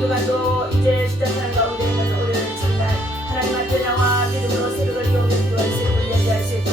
주간도 이제 시작하는 가운데 있는 월요일 첫날 하나님한테 나와 믿음으로 새벽을 경외 기도할 수 있고 이야기할 수 있고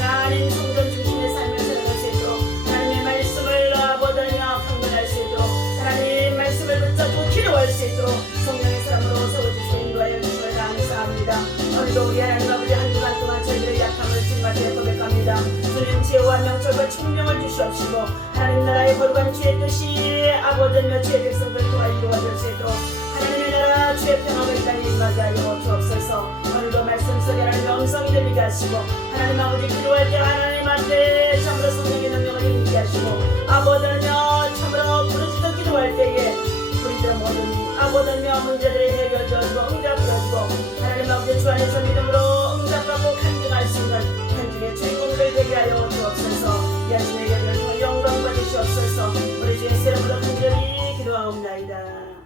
하나님 성전 중심의 삶을 살아갈 수 있도록 하나님의 말씀을 보다며 강론할 수 있도록 하나님의 말씀을 붙잡고 기도할 수 있도록 성령의 사람으로 세워주시고 인도하여 주시면 감사합니다. 오늘도 우리 하나님 아버지 한 주간 동안 저희들의 약함을 주님한테 고백합니다. 주님 지혜와 명철과 총명을 주시옵시고 하나님 나라의 거룩한 주의 뜻이 아버지며 주의 백성들 통하 이루어질 수 있도록 하나님의 나라 주의 평화가 이 땅에 임하게 하여 주옵소서. 오늘도 말씀 속에 하나님의 음성이 들리게 하시고 하나님 아버지 기도할 때 하나님 앞에 참으로 성령의 능력을 임하게 하시고 아버지며 참으로 부르짖어 기도할 때에 우리들 모든 아버지며 문제들을 해결되어지고 응답되어지고 하나님 아버지 주 안에서 믿음으로 응답하고 간증할 수 있는 간증의 주인공들 되게 하여 주옵소서. 이 아침에 예배를 통해 영광 받으시옵소서. 우리 주 예수 이름으로 간절히 기도하옵나이다.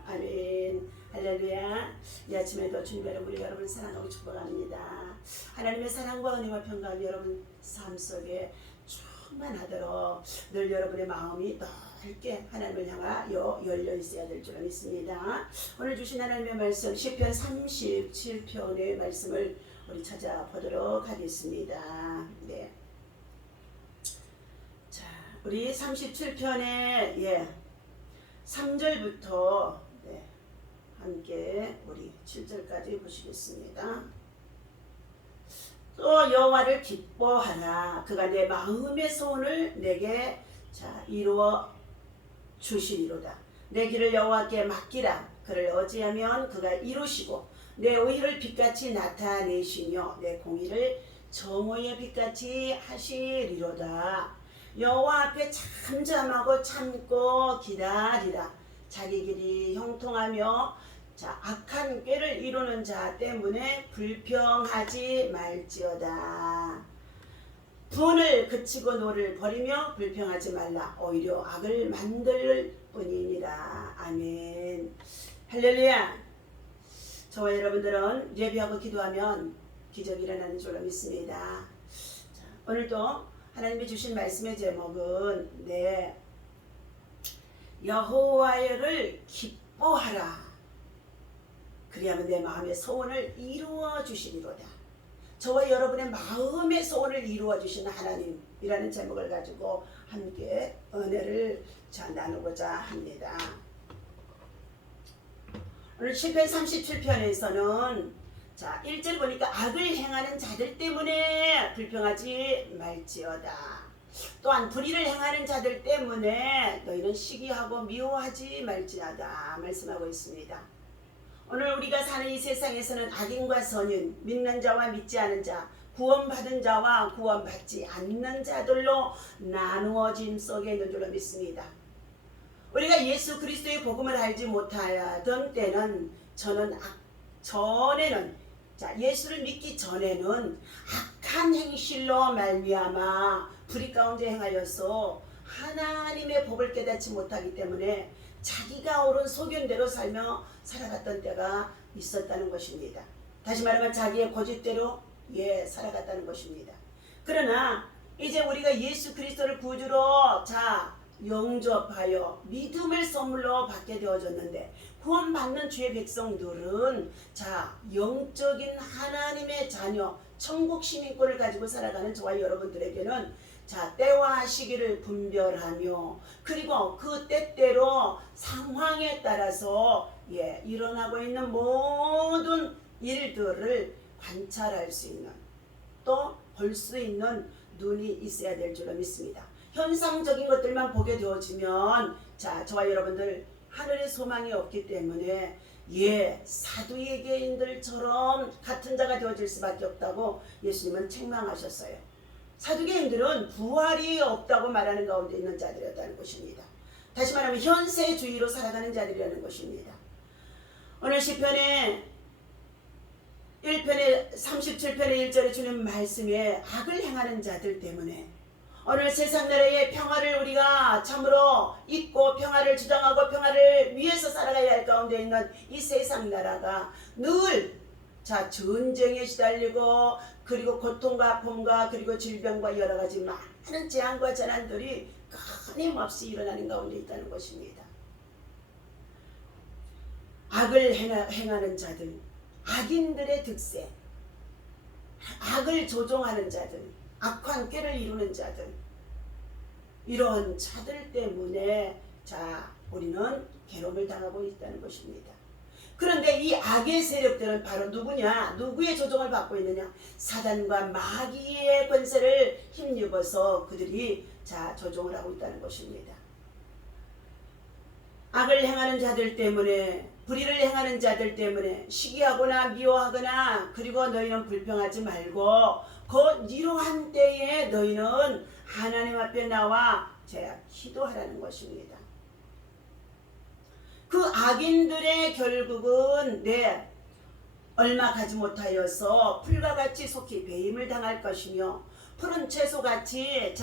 아멘. 할렐루야. 이 아침에도 주님 여러분 우리 여러분을 사랑하고 축복합니다. 하나님의 사랑과 은혜와 평강이 여러분 삶 속에 충만하도록 늘 여러분의 마음이 넓게 하나님을 향하여 열려 있어야 될 줄 믿습니다. 오늘 주신 하나님의 말씀 시편 37편의 말씀을 우리 찾아보도록 하겠습니다. 네. 자, 우리 37편의 3절부터 함께 우리 7절까지 보시겠습니다. 또 여호와를 기뻐하라. 그가 내 마음의 소원을 내게 이루어 주시리로다. 내 길을 여호와께 맡기라. 그를 어찌하면 그가 이루시고 내 의를 빛같이 나타내시며 내 공의를 정오의 빛같이 하시리로다. 여호와 앞에 잠잠하고 참고 기다리라. 자기 길이 형통하며 악한 꾀를 이루는 자 때문에 불평하지 말지어다. 분을 그치고 노를 버리며 불평하지 말라. 오히려 악을 만들 뿐이니라. 아멘. 할렐루야. 저와 여러분들은 예배하고 기도하면 기적이 일어나는 줄로 믿습니다. 오늘도 하나님이 주신 말씀의 제목은 여호와를 기뻐하라. 그리하면 내 마음의 소원을 이루어 주시리로다. 저와 여러분의 마음의 소원을 이루어 주시는 하나님이라는 제목을 가지고 함께 은혜를 나누고자 합니다. 오늘 시편 37편에서는 1절 보니까 악을 행하는 자들 때문에 불평하지 말지어다. 또한 불의를 행하는 자들 때문에 너희는 시기하고 미워하지 말지어다 말씀하고 있습니다. 오늘 우리가 사는 이 세상에서는 악인과 선인, 믿는 자와 믿지 않은 자, 구원받은 자와 구원받지 않는 자들로 나누어짐 속에 있는 줄로 믿습니다. 우리가 예수 그리스도의 복음을 알지 못하던 때는 전에는 예수를 믿기 전에는 악한 행실로 말미암아 불의 가운데 행하여서 하나님의 법을 깨닫지 못하기 때문에 자기가 옳은 소견대로 살며 살아갔던 때가 있었다는 것입니다. 다시 말하면 자기의 고집대로 살아갔다는 것입니다. 그러나 이제 우리가 예수 그리스도를 구주로 영접하여 믿음을 선물로 받게 되어졌는데 구원받는 주의 백성들은 영적인 하나님의 자녀 천국 시민권을 가지고 살아가는 저와 여러분들에게는 때와 시기를 분별하며 그리고 그 때때로 상황에 따라서 일어나고 있는 모든 일들을 관찰할 수 있는 또 볼 수 있는 눈이 있어야 될 줄로 믿습니다. 현상적인 것들만 보게 되어지면 저와 여러분들 하늘의 소망이 없기 때문에 사두의 개인들처럼 같은 자가 되어질 수밖에 없다고 예수님은 책망하셨어요. 사두개인들은 부활이 없다고 말하는 가운데 있는 자들이었다는 것입니다. 다시 말하면 현세주의로 살아가는 자들이라는 것입니다. 오늘 시편의 1편의 37편의 1절에 주는 말씀에 악을 행하는 자들 때문에 오늘 세상 나라의 평화를 우리가 참으로 잊고 평화를 주장하고 평화를 위해서 살아가야 할 가운데 있는 이 세상 나라가 늘 전쟁에 시달리고 그리고 고통과 아픔과 그리고 질병과 여러 가지 많은 재앙과 재난들이 끊임없이 일어나는 가운데 있다는 것입니다. 악을 행하는 자들, 악인들의 득세, 악을 조종하는 자들, 악한 꾀를 이루는 자들, 이런 자들 때문에 우리는 괴로움을 당하고 있다는 것입니다. 그런데 이 악의 세력들은 바로 누구냐? 누구의 조종을 받고 있느냐? 사단과 마귀의 권세를 힘입어서 그들이 조종을 하고 있다는 것입니다. 악을 행하는 자들 때문에, 불의를 행하는 자들 때문에 시기하거나 미워하거나, 그리고 너희는 불평하지 말고 곧 이러한 때에 너희는 하나님 앞에 나와 기도하라는 것입니다. 그 악인들의 결국은 얼마 가지 못하여서 풀과 같이 속히 배임을 당할 것이며, 푸른 채소같이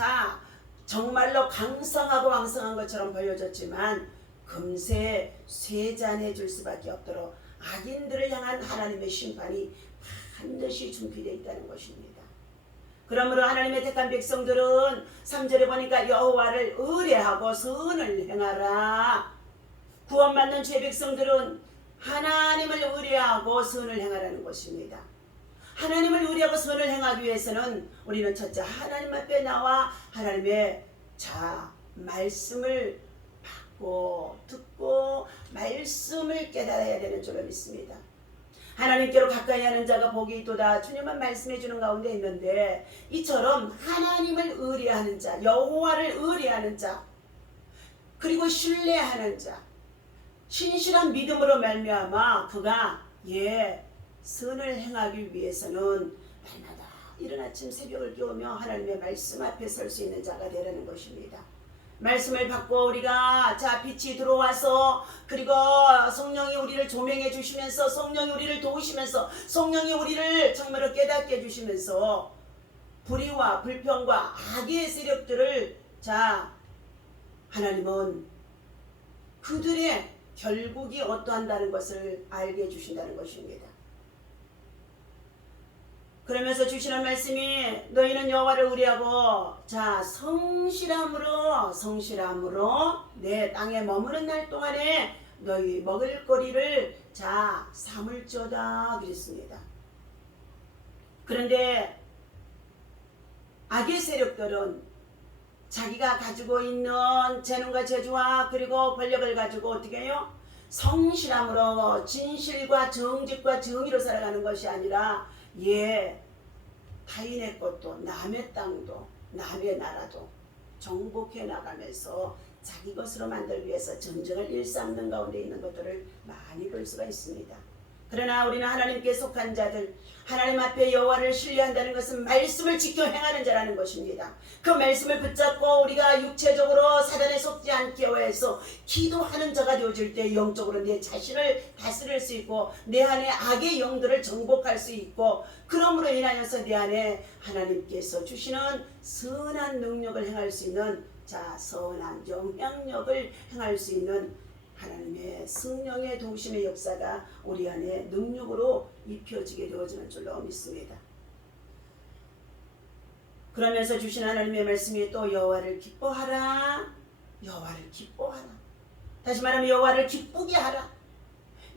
정말로 강성하고 왕성한 것처럼 보여졌지만 금세 쇠잔해 줄 수밖에 없도록 악인들을 향한 하나님의 심판이 반드시 준비되어 있다는 것입니다. 그러므로 하나님의 택한 백성들은 3절에 보니까 여호와를 의뢰하고 선을 행하라. 구원받는 죄 백성들은 하나님을 의뢰하고 선을 행하라는 것입니다. 하나님을 의뢰하고 선을 행하기 위해서는 우리는 첫째 하나님 앞에 나와 하나님의 말씀을 받고 듣고 말씀을 깨달아야 되는 줄로 믿습니다. 하나님께로 가까이 하는 자가 복이 있도다. 주님은 말씀해 주는 가운데 있는데, 이처럼 하나님을 의뢰하는 자, 여호와를 의뢰하는 자, 그리고 신뢰하는 자, 신실한 믿음으로 말미암아 그가 선을 행하기 위해서는 날마다 이른 아침 새벽을 깨우며 하나님의 말씀 앞에 설 수 있는 자가 되라는 것입니다. 말씀을 받고 우리가 빛이 들어와서, 그리고 성령이 우리를 조명해 주시면서, 성령이 우리를 도우시면서, 성령이 우리를 정말로 깨닫게 해주시면서 불의와 불평과 악의 세력들을 하나님은 그들의 결국이 어떠한다는 것을 알게 해주신다는 것입니다. 그러면서 주시는 말씀이 너희는 여호와를 의뢰하고 성실함으로 내 땅에 머무는 날 동안에 너희 먹을 거리를 삼을지어다 그랬습니다. 그런데 악의 세력들은 자기가 가지고 있는 재능과 재주와 그리고 권력을 가지고 어떻게 해요? 성실함으로 진실과 정직과 정의로 살아가는 것이 아니라 타인의 것도 남의 땅도 남의 나라도 정복해 나가면서 자기 것으로 만들기 위해서 전쟁을 일삼는 가운데 있는 것들을 많이 볼 수가 있습니다. 그러나 우리는 하나님께 속한 자들, 하나님 앞에 여호와를 신뢰한다는 것은 말씀을 지켜 행하는 자라는 것입니다. 그 말씀을 붙잡고 우리가 육체적으로 사단에 속지 않게 해서 기도하는 자가 되어질 때 영적으로 내 자신을 다스릴 수 있고 내 안에 악의 영들을 정복할 수 있고, 그러므로 인하여서 내 안에 하나님께서 주시는 선한 능력을 행할 수 있는 선한 영향력을 행할 수 있는 하나님의 성령의 도우심의 역사가 우리 안에 능력으로 입혀지게 되어지는 줄로 믿습니다. 그러면서 주신 하나님의 말씀이 또 여호와를 기뻐하라. 여호와를 기뻐하라. 다시 말하면 여호와를 기쁘게 하라.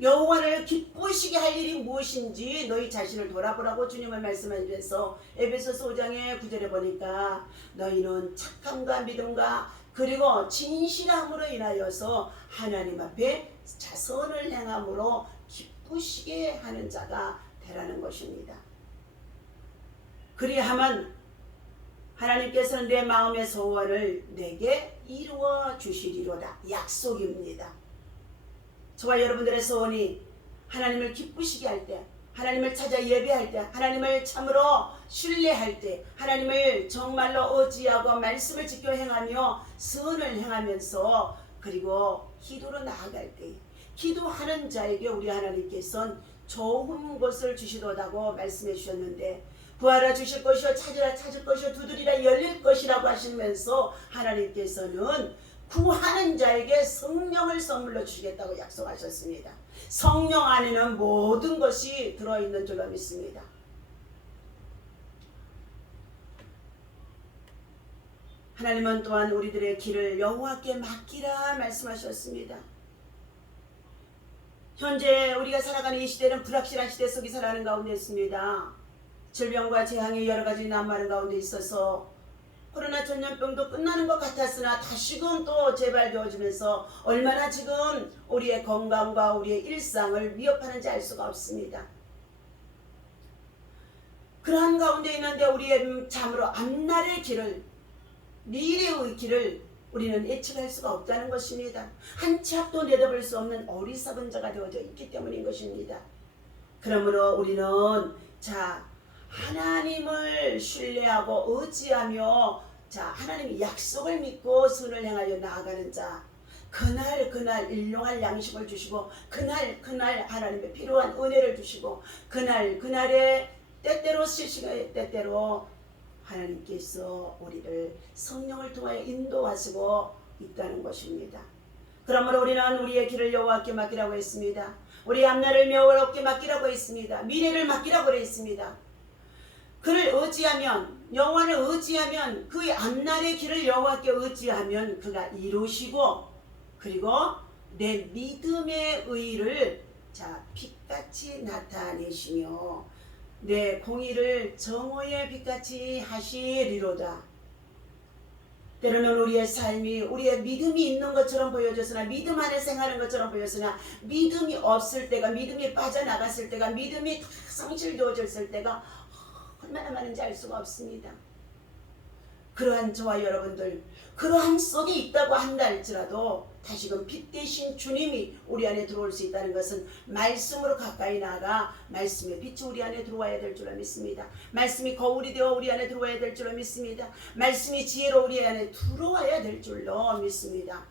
여호와를 기쁘시게 할 일이 무엇인지 너희 자신을 돌아보라고 주님을 말씀하면서 에베소서 5장의 9절에 보니까 너희는 착함과 믿음과 그리고 진실함으로 인하여서 하나님 앞에 선을 행함으로 기쁘시게 하는 자가 되라는 것입니다. 그리하면 하나님께서는 내 마음의 소원을 내게 이루어 주시리로다. 약속입니다. 저와 여러분들의 소원이 하나님을 기쁘시게 할 때, 하나님을 찾아 예배할 때, 하나님을 참으로 신뢰할 때, 하나님을 정말로 의지하고 말씀을 지켜 행하며 선을 행하면서 그리고 기도로 나아갈 때, 기도하는 자에게 우리 하나님께서는 좋은 것을 주시도다고 말씀해 주셨는데, 구하라 주실 것이요 찾으라 찾을 것이요 두드리라 열릴 것이라고 하시면서 하나님께서는 구하는 자에게 성령을 선물로 주시겠다고 약속하셨습니다. 성령 안에는 모든 것이 들어있는 줄로 믿습니다. 하나님은 또한 우리들의 길을 여호와께 맡기라 말씀하셨습니다. 현재 우리가 살아가는 이 시대는 불확실한 시대 속에 살아가는 가운데 있습니다. 질병과 재앙이 여러 가지 난무하는 가운데 있어서 코로나 전염병도 끝나는 것 같았으나 다시금 또 재발되어지면서 얼마나 지금 우리의 건강과 우리의 일상을 위협하는지 알 수가 없습니다. 그러한 가운데 있는데 우리의 참으로 앞날의 길을, 미래의 길을 우리는 예측할 수가 없다는 것입니다. 한 치 앞도 내다볼 수 없는 어리석은 자가 되어져 있기 때문인 것입니다. 그러므로 우리는 하나님을 신뢰하고 의지하며 하나님의 약속을 믿고 선을 행하여 나아가는 자, 그날 일용할 양식을 주시고 그날 하나님의 필요한 은혜를 주시고 그날의 때때로 시시간에 때때로 하나님께서 우리를 성령을 통하여 인도하시고 있다는 것입니다. 그러므로 우리는 우리의 길을 여호와께 맡기라고 했습니다. 우리 앞날을 여호와께 맡기라고 했습니다. 미래를 맡기라고 했습니다. 그를 의지하면, 여호와를 의지하면, 그의 앞날의 길을 여호와께 의지하면 그가 이루시고, 그리고 내 믿음의 의를 빛같이 나타내시며 내 공의를 정오의 빛같이 하시리로다. 때로는 우리의 삶이 우리의 믿음이 있는 것처럼 보여졌으나, 믿음 안에 생활하는 것처럼 보였으나, 믿음이 없을 때가, 믿음이 빠져나갔을 때가, 믿음이 다 상실되어졌을 때가 얼마나 많은지 알 수가 없습니다. 그러한 저와 여러분들, 그러한 속에 있다고 한다 할지라도 다시금 빛 대신 주님이 우리 안에 들어올 수 있다는 것은 말씀으로 가까이 나아가 말씀의 빛이 우리 안에 들어와야 될 줄로 믿습니다. 말씀이 거울이 되어 우리 안에 들어와야 될 줄로 믿습니다. 말씀이 지혜로 우리 안에 들어와야 될 줄로 믿습니다.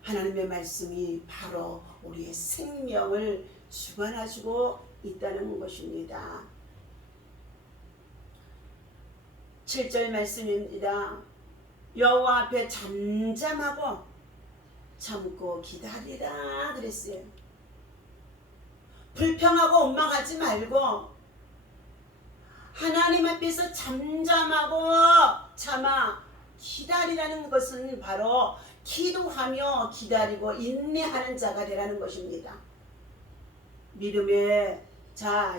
하나님의 말씀이 바로 우리의 생명을 주관하시고 있다는 것입니다. 7절 말씀입니다. 여호와 앞에 잠잠하고 참고 기다리라 그랬어요. 불평하고 원망하지 말고 하나님 앞에서 잠잠하고 참아 기다리라는 것은 바로 기도하며 기다리고 인내하는 자가 되라는 것입니다. 믿음의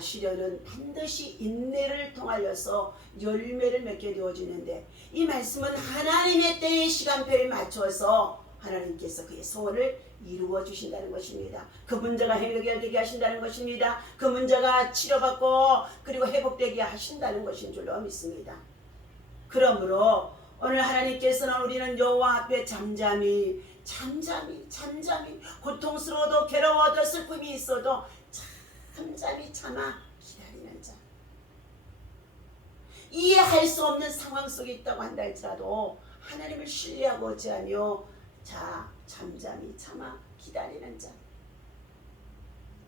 시련은 반드시 인내를 통하여서 열매를 맺게 되어지는데, 이 말씀은 하나님의 때의 시간표에 맞춰서 하나님께서 그의 소원을 이루어 주신다는 것입니다. 그 문제가 해결되게 하신다는 것입니다. 그 문제가 치료받고 그리고 회복되게 하신다는 것인 줄로 믿습니다. 그러므로 오늘 하나님께서는 우리는 여호와 앞에 잠잠히 고통스러워도 괴로워도 슬픔이 있어도 잠잠히 참아 기다리는 자, 이해할 수 없는 상황 속에 있다고 한다 할지라도 하나님을 신뢰하고 의지하며 잠잠히 참아 기다리는 자,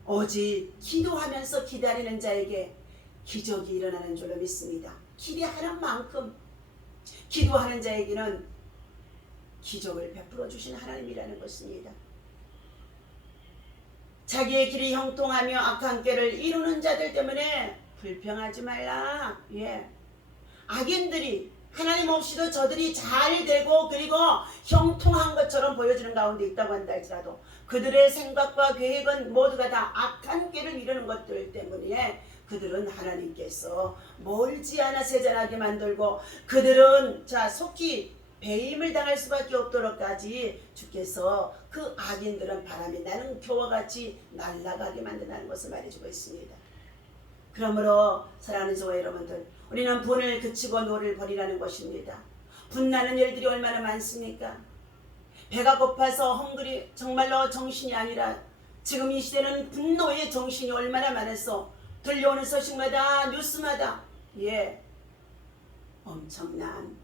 오직 기도하면서 기다리는 자에게 기적이 일어나는 줄로 믿습니다. 기대하는 만큼 기도하는 자에게는 기적을 베풀어 주신 하나님이라는 것입니다. 자기의 길이 형통하며 악한 꾀를 이루는 자들 때문에 불평하지 말라. 악인들이 하나님 없이도 저들이 잘 되고 그리고 형통한 것처럼 보여지는 가운데 있다고 한다 할지라도 그들의 생각과 계획은 모두가 다 악한 꾀를 이루는 것들 때문에 그들은 하나님께서 멀지 않아 세잔하게 만들고 그들은 속히 배임을 당할 수밖에 없도록까지 주께서 그 악인들은 바람이 나는 겨와 같이 날아가게 만든다는 것을 말해주고 있습니다. 그러므로 사랑하는 저와 여러분들, 우리는 분을 그치고 노를 버리라는 것입니다. 분나는 일들이 얼마나 많습니까? 배가 고파서 헝그리 정말로 정신이 아니라 지금 이 시대는 분노의 정신이 얼마나 많아서 들려오는 소식마다 뉴스마다 엄청난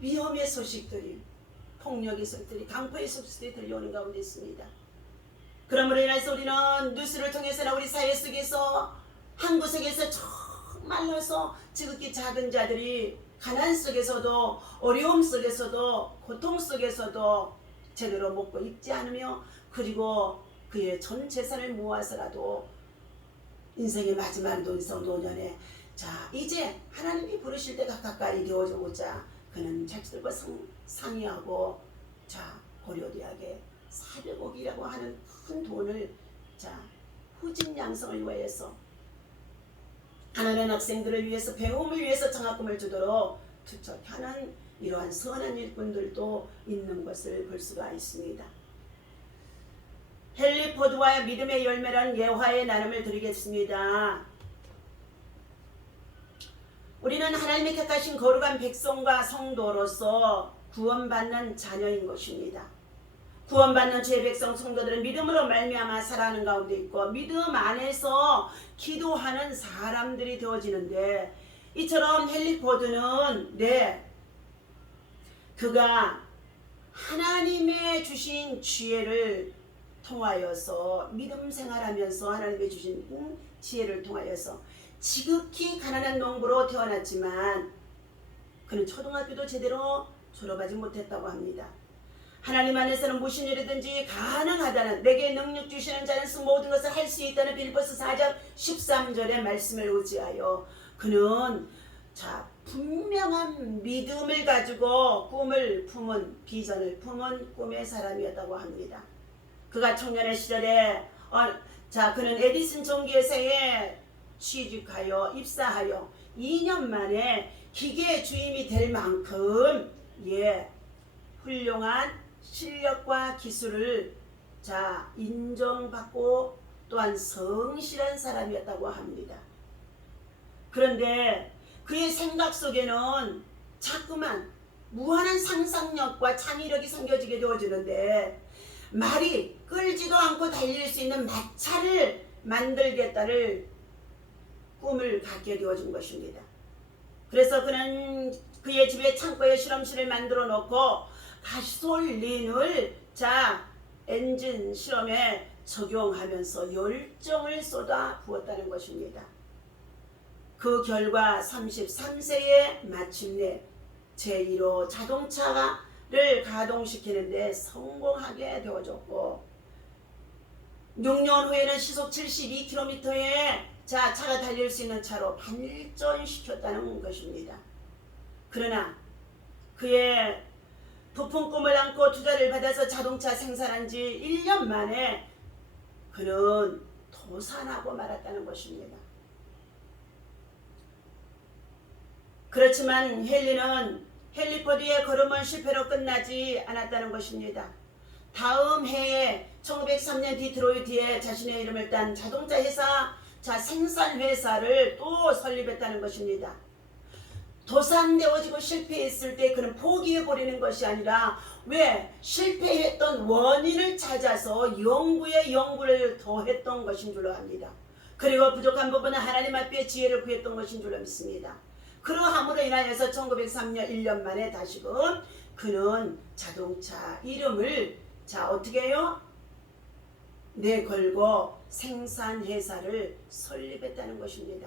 위험의 소식들이, 폭력의 소식들이, 강포의 소식들이 들려오는 가운데 있습니다. 그러므로 인해서 우리는 뉴스를 통해서나 우리 사회 속에서 한 구석에서 정말로서 지극히 작은 자들이 가난 속에서도 어려움 속에서도 고통 속에서도 제대로 먹고 입지 않으며 그리고 그의 전 재산을 모아서라도 인생의 마지막 노년에 이제 하나님이 부르실 때가 가까이 되어오자 그는 자기들과 상의하고 고려대하게 400억이라고 하는 큰 돈을 후진 양성을 위해서 가난한 학생들을 위해서 배움을 위해서 장학금을 주도록 투척하는 이러한 선한 일꾼들도 있는 것을 볼 수가 있습니다. 헨리 포드와의 믿음의 열매라는 예화의 나눔을 드리겠습니다. 우리는 하나님이 택하신 거룩한 백성과 성도로서 구원받는 자녀인 것입니다. 구원받는 주의 백성 성도들은 믿음으로 말미암아 살아가는 가운데 있고 믿음 안에서 기도하는 사람들이 되어지는데, 이처럼 헨리 포드는 그가 하나님의 주신 지혜를 통하여서 믿음 생활하면서 하나님의 주신 지혜를 통하여서 지극히 가난한 농부로 태어났지만 그는 초등학교도 제대로 졸업하지 못했다고 합니다. 하나님 안에서는 무슨 일이든지 가능하다는, 내게 능력 주시는 자는 모든 것을 할 수 있다는 빌립보서 4장 13절의 말씀을 의지하여 그는 분명한 믿음을 가지고 꿈을 품은, 비전을 품은 꿈의 사람이었다고 합니다. 그가 청년의 시절에 그는 에디슨 전기회사에 취직하여 입사하여 2년 만에 기계의 주임이 될 만큼 훌륭한 실력과 기술을 인정받고 또한 성실한 사람이었다고 합니다. 그런데 그의 생각 속에는 자꾸만 무한한 상상력과 창의력이 생겨지게 되어지는데, 말이 끌지도 않고 달릴 수 있는 마차를 만들겠다를 꿈을 갖게 되어진 것입니다. 그래서 그는 그의 집에 창고에 실험실을 만들어 놓고 가솔린을 엔진 실험에 적용하면서 열정을 쏟아 부었다는 것입니다. 그 결과 33세에 마침내 제1호 자동차를 가동시키는데 성공하게 되어졌고, 6년 후에는 시속 72km에 차가 달릴 수 있는 차로 발전시켰다는 것입니다. 그러나 그의 부푼 꿈을 안고 투자를 받아서 자동차 생산한 지 1년 만에 그는 도산하고 말았다는 것입니다. 그렇지만 헨리 포드의 걸음은 실패로 끝나지 않았다는 것입니다. 다음 해에 1903년 디트로이트에 자신의 이름을 딴 자동차 회사, 생산 회사를 또 설립했다는 것입니다. 도산되어지고 실패했을 때 그는 포기해버리는 것이 아니라 실패했던 원인을 찾아서 연구를 더했던 것인 줄로 압니다. 그리고 부족한 부분은 하나님 앞에 지혜를 구했던 것인 줄로 믿습니다. 그러함으로 인하여서 1903년 1년 만에 다시금 그는 자동차 이름을 어떻게 해요? 내걸고 생산회사를 설립했다는 것입니다.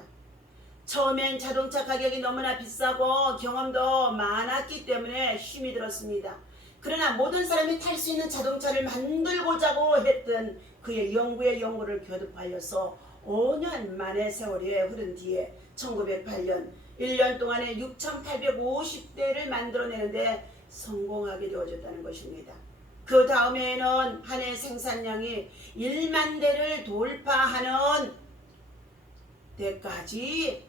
처음엔 자동차 가격이 너무나 비싸고 경험도 많았기 때문에 힘이 들었습니다. 그러나 모든 사람이 탈 수 있는 자동차를 만들고자 했던 그의 연구를 거듭하여서 5년 만의 세월이 흐른 뒤에 1908년 1년 동안에 6,850대를 만들어내는데 성공하게 되어졌다는 것입니다. 그 다음에는 한 해 생산량이 1만 대를 돌파하는 데까지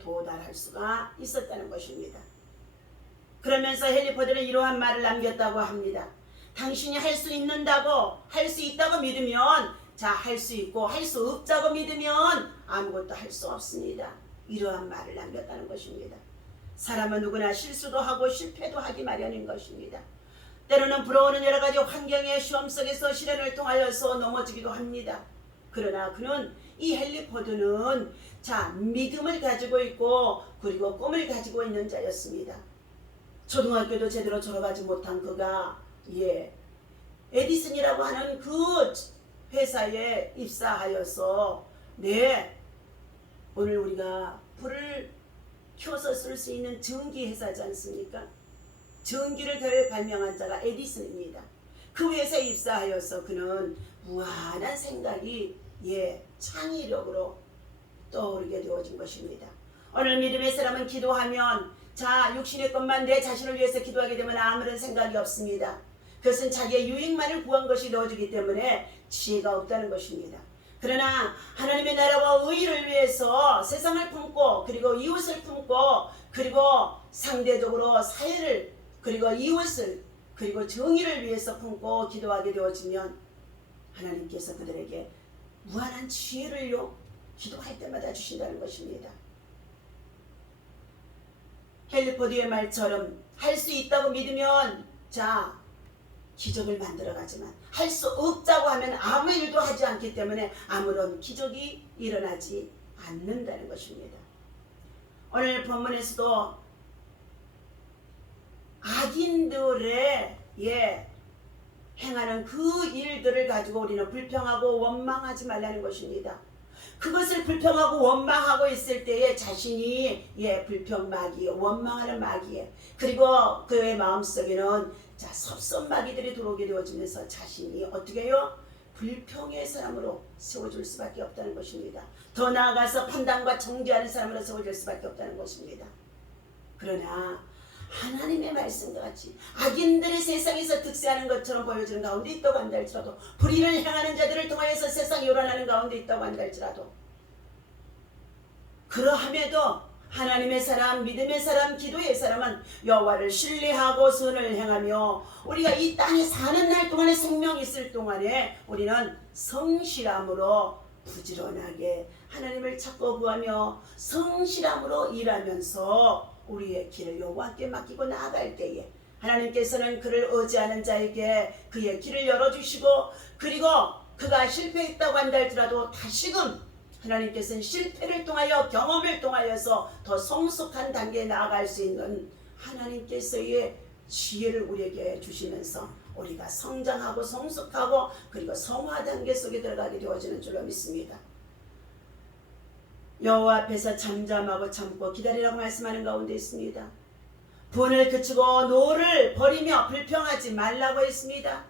도달할 수가 있었다는 것입니다. 그러면서 헨리 포드는 이러한 말을 남겼다고 합니다. 당신이 할 수 있다고 믿으면 할 수 있고, 할 수 없다고 믿으면 아무것도 할 수 없습니다. 이러한 말을 남겼다는 것입니다. 사람은 누구나 실수도 하고 실패도 하기 마련인 것입니다. 때로는 불어오는 여러 가지 환경의 시험 속에서 시련을 통하여서 넘어지기도 합니다. 그러나 그는, 이 헨리 포드는 믿음을 가지고 있고 그리고 꿈을 가지고 있는 자였습니다. 초등학교도 제대로 졸업하지 못한 그가 에디슨이라고 하는 그 회사에 입사하여서 오늘 우리가 불을 켜서 쓸 수 있는 전기 회사지 않습니까? 전기를 발명한 자가 에디슨입니다. 그 회사에 입사하여서 그는 무한한 생각이 창의력으로 떠오르게 되어진 것입니다. 오늘 믿음의 사람은 기도하면 육신의 것만 내 자신을 위해서 기도하게 되면 아무런 생각이 없습니다. 그것은 자기의 유익만을 구한 것이 넣어주기 때문에 지혜가 없다는 것입니다. 그러나 하나님의 나라와 의를 위해서 세상을 품고 그리고 이웃을 품고 그리고 상대적으로 사회를 그리고 이웃을 그리고 정의를 위해서 품고 기도하게 되어지면 하나님께서 그들에게 무한한 지혜를요 기도할 때마다 주신다는 것입니다. 헨리 포드의 말처럼 할 수 있다고 믿으면 기적을 만들어가지만 할 수 없다고 하면 아무 일도 하지 않기 때문에 아무런 기적이 일어나지 않는다는 것입니다. 오늘 본문에서도 악인들의 행하는 그 일들을 가지고 우리는 불평하고 원망하지 말라는 것입니다. 그것을 불평하고 원망하고 있을 때에 자신이 불평 마귀, 원망하는 마귀, 그리고 그의 마음속에는 섭섭 마귀들이 들어오게 되어지면서 자신이 어떻게 해요? 불평의 사람으로 세워줄 수밖에 없다는 것입니다. 더 나아가서 판단과 정죄하는 사람으로 세워질 수밖에 없다는 것입니다. 그러나 하나님의 말씀과 같이 악인들이 세상에서 득세하는 것처럼 보여지는 가운데 있다고 한다 할지라도, 불의를 행하는 자들을 통하여서 세상이 요란하는 가운데 있다고 한다 할지라도, 그러함에도 하나님의 사람, 믿음의 사람, 기도의 사람은 여호와를 신뢰하고 선을 행하며 우리가 이 땅에 사는 날 동안에 생명이 있을 동안에 우리는 성실함으로 부지런하게 하나님을 찾고 구하며 성실함으로 일하면서 우리의 길을 여호와께 맡기고 나아갈 때에 하나님께서는 그를 의지하는 자에게 그의 길을 열어주시고, 그리고 그가 실패했다고 한다 할지라도 다시금 하나님께서는 실패를 통하여 경험을 통하여서 더 성숙한 단계에 나아갈 수 있는 하나님께서의 지혜를 우리에게 주시면서 우리가 성장하고 성숙하고 그리고 성화 단계 속에 들어가게 되어지는 줄로 믿습니다. 여호와 앞에서 잠잠하고 참고 기다리라고 말씀하는 가운데 있습니다. 분을 그치고 노를 버리며 불평하지 말라고 했습니다.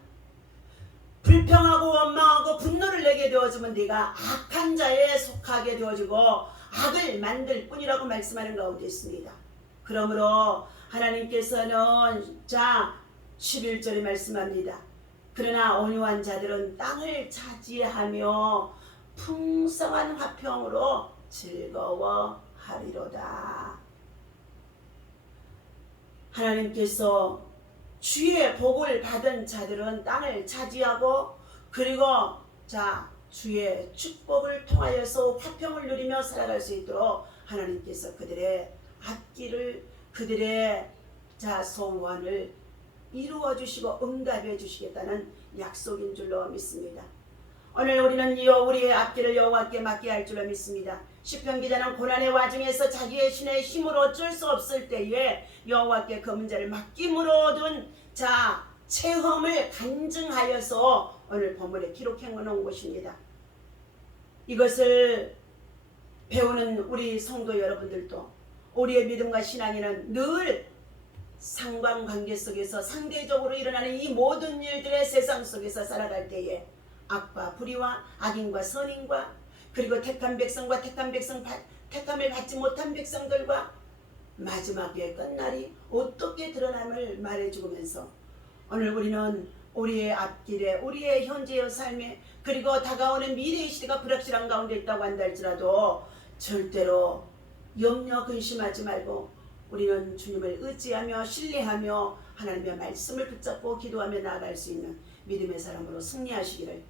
불평하고 원망하고 분노를 내게 되어지면 네가 악한 자에 속하게 되어지고 악을 만들 뿐이라고 말씀하는 가운데 있습니다. 그러므로 하나님께서는 11절에 말씀합니다. 그러나 온유한 자들은 땅을 차지하며 풍성한 화평으로 즐거워하리로다. 하나님께서 주의 복을 받은 자들은 땅을 차지하고 그리고 주의 축복을 통하여서 화평을 누리며 살아갈 수 있도록 하나님께서 그들의 앞길을, 그들의 소원을 이루어 주시고 응답해 주시겠다는 약속인 줄로 믿습니다. 오늘 우리는 우리의 앞길을 여호와께 맡게 할 줄로 믿습니다. 시편 기자는 고난의 와중에서 자기의 신의 힘으로 어쩔 수 없을 때에 여호와께 그 문제를 맡김으로 얻은 체험을 간증하여서 오늘 본문에 기록해 놓은 것입니다. 이것을 배우는 우리 성도 여러분들도 우리의 믿음과 신앙에는 늘 상관관계 속에서 상대적으로 일어나는 이 모든 일들의 세상 속에서 살아갈 때에 악과 불의와 악인과 선인과 그리고 택한 백성과 택함을 받지 못한 백성들과 마지막의 끝날이 어떻게 드러남을 말해주면서 오늘 우리는 우리의 앞길에 우리의 현재의 삶에 그리고 다가오는 미래의 시대가 불확실한 가운데 있다고 한다 할지라도 절대로 염려 근심하지 말고 우리는 주님을 의지하며 신뢰하며 하나님의 말씀을 붙잡고 기도하며 나아갈 수 있는 믿음의 사람으로 승리하시기를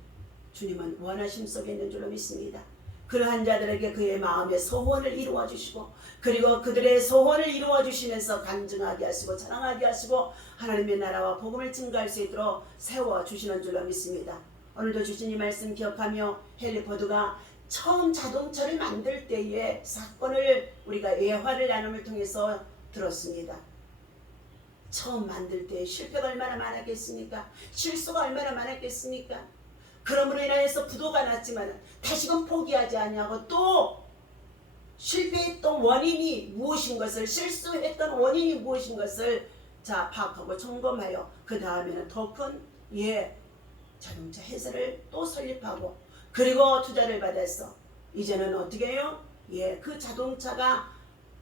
주님은 원하심 속에 있는 줄로 믿습니다. 그러한 자들에게 그의 마음의 소원을 이루어 주시고 그리고 그들의 소원을 이루어 주시면서 간증하게 하시고 자랑하게 하시고 하나님의 나라와 복음을 증거할 수 있도록 세워주시는 줄로 믿습니다. 오늘도 주신 이 말씀 기억하며 헨리 포드가 처음 자동차를 만들 때의 사건을 우리가 예화를 나눔을 통해서 들었습니다. 처음 만들 때 실패가 얼마나 많았겠습니까? 실수가 얼마나 많았겠습니까? 그러므로 인하여서 부도가 났지만 다시금 포기하지 아니하고 또 실패했던 원인이 무엇인 것을, 실수했던 원인이 무엇인 것을 파악하고 점검하여 그 다음에는 더 큰 자동차 회사를 또 설립하고 그리고 투자를 받아서 이제는 어떻게 해요? 그 자동차가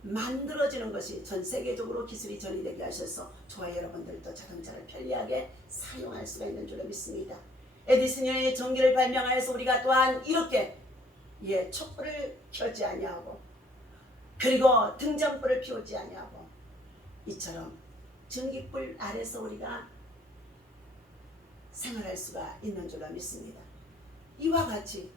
만들어지는 것이 전 세계적으로 기술이 전이되게 하셔서 저와 여러분들도 자동차를 편리하게 사용할 수가 있는 줄로 믿습니다. 에디슨의 전기를 발명하여서 우리가 또한 이렇게 촛불을 켜지 아니하고 그리고 등잔불을 피우지 아니하고 이처럼 전기불 아래서 우리가 생활할 수가 있는 줄로 믿습니다. 이와 같이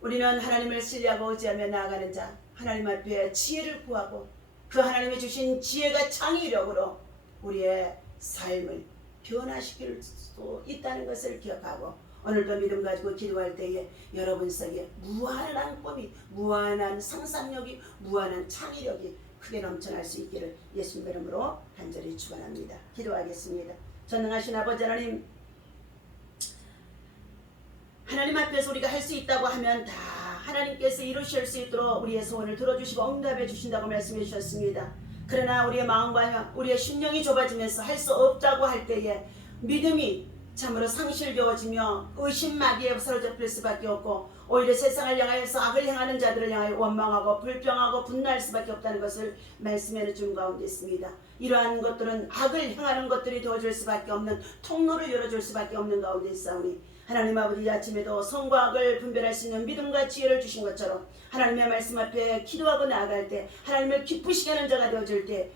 우리는 하나님을 신뢰하고 의지하며 나아가는 자, 하나님 앞에 지혜를 구하고 그 하나님이 주신 지혜가 창의력으로 우리의 삶을 변화시킬 수 있다는 것을 기억하고 오늘도 믿음 가지고 기도할 때에 여러분 속에 무한한 꿈이, 무한한 상상력이, 무한한 창의력이 크게 넘쳐날 수 있기를 예수님 이름으로 간절히 축원합니다. 기도하겠습니다. 전능하신 아버지 하나님, 하나님 앞에서 우리가 할 수 있다고 하면 다 하나님께서 이루실 수 있도록 우리의 소원을 들어주시고 응답해 주신다고 말씀해 주셨습니다. 그러나 우리의 마음과 우리의 심령이 좁아지면서 할 수 없다고 할 때에 믿음이 참으로 상실되어지며 의심마귀에 사로잡힐 수밖에 없고 오히려 세상을 향하여서 악을 행하는 자들을 향하여 원망하고 불평하고 분노할 수밖에 없다는 것을 말씀해 준 가운데 있습니다. 이러한 것들은 악을 행하는 것들이 되어줄 수밖에 없는 통로를 열어줄 수밖에 없는 가운데 있사오니 하나님 아버지, 이 아침에도 선과 악을 분별할 수 있는 믿음과 지혜를 주신 것처럼 하나님의 말씀 앞에 기도하고 나아갈 때 하나님을 기쁘시게 하는 자가 되어줄 때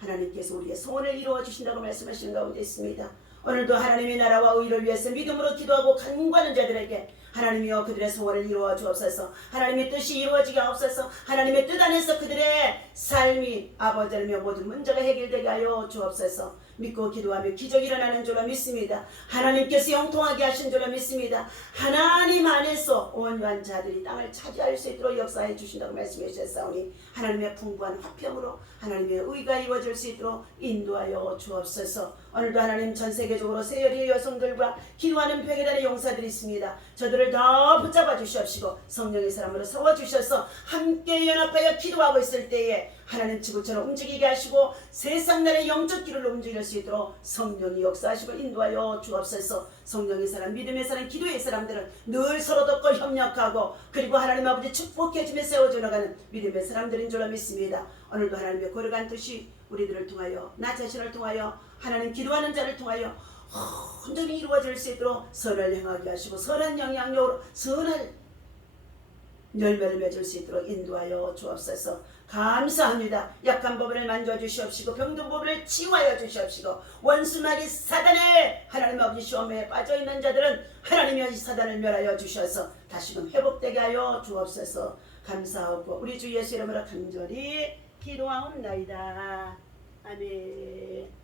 하나님께서 우리의 소원을 이루어 주신다고 말씀하시는 가운데 있습니다. 오늘도 하나님의 나라와 의를 위해서 믿음으로 기도하고 간구하는 자들에게 하나님이여 그들의 소원을 이루어 주옵소서. 하나님의 뜻이 이루어지게 하옵소서. 하나님의 뜻 안에서 그들의 삶이 아버지 하나님의 모든 문제가 해결되게 하여 주옵소서. 믿고 기도하며 기적이 일어나는 줄로 믿습니다. 하나님께서 형통하게 하신 줄로 믿습니다. 하나님 안에서 온유한 자들이 땅을 차지할 수 있도록 역사해 주신다고 말씀해 주셨사오니 하나님의 풍부한 화평으로 하나님의 의가 이루어질 수 있도록 인도하여 주옵소서. 오늘도 하나님 전 세계적으로 세열의 여성들과 기도하는 병에단의 용사들이 있습니다. 저들을 더 붙잡아 주시옵시고 성령의 사람으로 세워주셔서 함께 연합하여 기도하고 있을 때에 하나님 지구처럼 움직이게 하시고 세상 나라의 영적 길을 움직일 수 있도록 성령이 역사하시고 인도하여 주옵소서. 성령의 사람, 믿음의 사람, 기도의 사람들은 늘 서로 돕고 협력하고 그리고 하나님 아버지 축복해 주며 세워져 나가는 믿음의 사람들인 줄로 믿습니다. 오늘도 하나님의 거룩한 뜻이 우리들을 통하여 나 자신을 통하여 하나님 기도하는 자를 통하여 온전히 이루어질 수 있도록 선을 행하게 하시고 선한 영향력으로 선한 열매를 맺을 수 있도록 인도하여 주옵소서. 감사합니다. 약한 법을 만져주시옵시고 병든 법을 치유하여 주시옵시고 원수마귀 사단의 하나님 아버지 시험에 빠져있는 자들은 하나님의 이 사단을 멸하여 주셔서 다시금 회복되게 하여 주옵소서. 감사하고 우리 주 예수 이름으로 간절히 기도하옵나이다. 아멘.